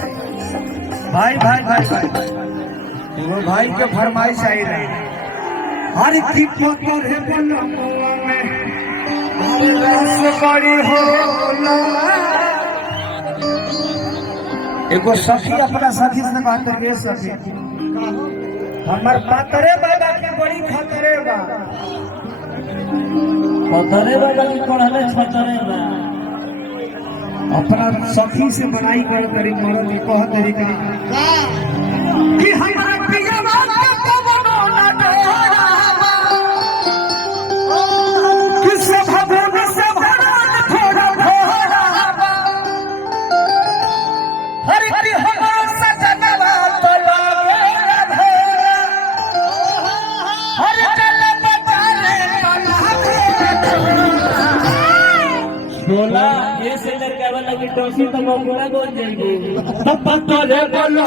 भाई भाई भाई भाई वो भाई के फरमाइश आई रही हर की पकड़ है बनमुआ में रस बड़ी होला एगो सखी अपना साथी से बात करके सखी हमर पातरे बाबा की बड़ी खतरे बा पतरे बाबा की पढ़ले छतरे बा अपना सखी से बनाई कर करी मरद कह तरी करी कि हमरा पिया बात के बनो ना डोरा किसे भगवान से भरा थोड़ा थोड़ा हर की हमरा सजनवा तो लागे धोरा हर कल बताले बोला ये से लड़का वाला की टोसी तो मोगरा बोल जाएगी पतरे बोलो